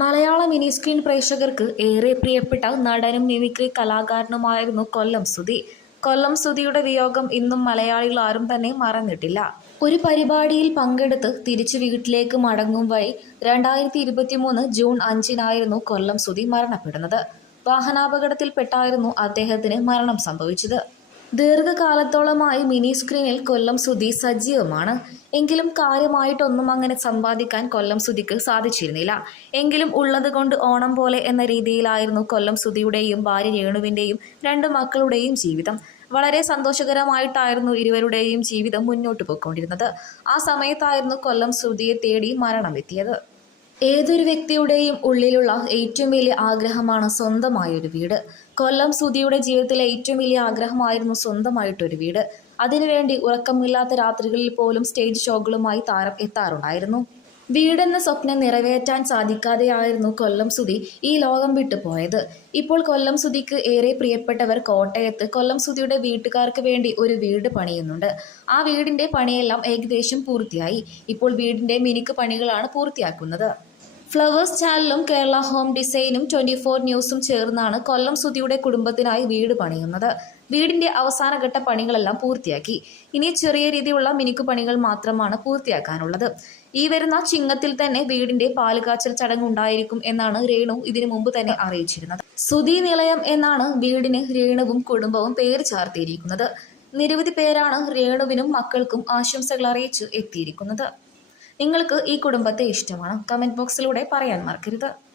മലയാള mini screen പ്രേക്ഷകർക്ക് ഏറെ പ്രിയപ്പെട്ട നടനും മിമിക്രി കലാകാരനുമായിരുന്നു കൊല്ലം സുധി. കൊല്ലം സുധിയുടെ വിയോഗം ഇന്നും മലയാളികൾ ആരും തന്നെ മറന്നിട്ടില്ല. ഒരു പരിപാടിയിൽ പങ്കെടുത്ത് തിരിച്ചു വീട്ടിലേക്ക് മടങ്ങും വഴി രണ്ടായിരത്തി ഇരുപത്തി മൂന്ന് ജൂൺ അഞ്ചിനായിരുന്നു കൊല്ലം സുധി മരണപ്പെടുന്നത്. വാഹനാപകടത്തിൽപ്പെട്ടായിരുന്നു അദ്ദേഹത്തിന് മരണം സംഭവിച്ചത്. ദീർഘകാലത്തോളമായി മിനി സ്ക്രീനിൽ കൊല്ലം സുധി സജീവമാണ്. എങ്കിലും കാര്യമായിട്ടൊന്നും അങ്ങനെ സമ്പാദിക്കാൻ കൊല്ലം സുധിക്ക് സാധിച്ചിരുന്നില്ല. എങ്കിലും ഉള്ളതുകൊണ്ട് ഓണം പോലെ എന്ന രീതിയിലായിരുന്നു കൊല്ലം സുധിയുടെയും ഭാര്യ രേണുവിന്റെയും രണ്ട് മക്കളുടെയും ജീവിതം. വളരെ സന്തോഷകരമായിട്ടായിരുന്നു ഇരുവരുടെയും ജീവിതം മുന്നോട്ട് പോയിക്കൊണ്ടിരുന്നത്. ആ സമയത്തായിരുന്നു കൊല്ലം സുധിയെ തേടി മരണമെത്തിയത്. ഏതൊരു വ്യക്തിയുടെയും ഉള്ളിലുള്ള ഏറ്റവും വലിയ ആഗ്രഹമാണ് സ്വന്തമായൊരു വീട്. കൊല്ലം സുധിയുടെ ജീവിതത്തിലെ ഏറ്റവും വലിയ ആഗ്രഹമായിരുന്നു സ്വന്തമായിട്ടൊരു വീട്. അതിനുവേണ്ടി ഉറക്കമില്ലാത്ത രാത്രികളിൽ പോലും സ്റ്റേജ് ഷോകളുമായി താരം എത്താറുണ്ടായിരുന്നു. വീടെന്ന സ്വപ്നം നിറവേറ്റാൻ സാധിക്കാതെയായിരുന്നു കൊല്ലം സുധി ഈ ലോകം വിട്ടു പോയത്. ഇപ്പോൾ കൊല്ലം സുധിക്ക് ഏറെ പ്രിയപ്പെട്ടവർ കോട്ടയത്ത് കൊല്ലം സുധിയുടെ വീട്ടുകാർക്ക് വേണ്ടി ഒരു വീട് പണിയുന്നുണ്ട്. ആ വീടിന്റെ പണിയെല്ലാം ഏകദേശം പൂർത്തിയായി. ഇപ്പോൾ വീടിന്റെ മിനുക്ക് പണികളാണ് പൂർത്തിയാക്കുന്നത്. ഫ്ലവേഴ്സ് ചാനലും കേരള ഹോം ഡിസൈനും ട്വന്റി ഫോർ ന്യൂസും ചേർന്നാണ് കൊല്ലം സുധിയുടെ കുടുംബത്തിനായി വീട് പണിയുന്നത്. വീടിന്റെ അവസാനഘട്ട പണികളെല്ലാം പൂർത്തിയാക്കി. ഇനി ചെറിയ രീതിയിലുള്ള മിനുക്ക് പണികൾ മാത്രമാണ് പൂർത്തിയാക്കാനുള്ളത്. ഈ വരുന്ന ചിങ്ങത്തിൽ തന്നെ വീടിന്റെ പാലുകാച്ചൽ ചടങ്ങ് ഉണ്ടായിരിക്കും എന്നാണ് രേണു ഇതിനു മുമ്പ് തന്നെ അറിയിച്ചിരുന്നത്. സുധി നിലയം എന്നാണ് വീടിന് രേണുവും കുടുംബവും പേര് ചാർത്തിയിരിക്കുന്നത്. നിരവധി പേരാണ് രേണുവിനും മക്കൾക്കും ആശംസകൾ അറിയിച്ചു എത്തിയിരിക്കുന്നത്. നിങ്ങൾക്ക് ഈ കുടുംബത്തെ ഇഷ്ടമാണോ. കമന്റ് ബോക്സിലൂടെ പറയാൻ മറക്കരുത്.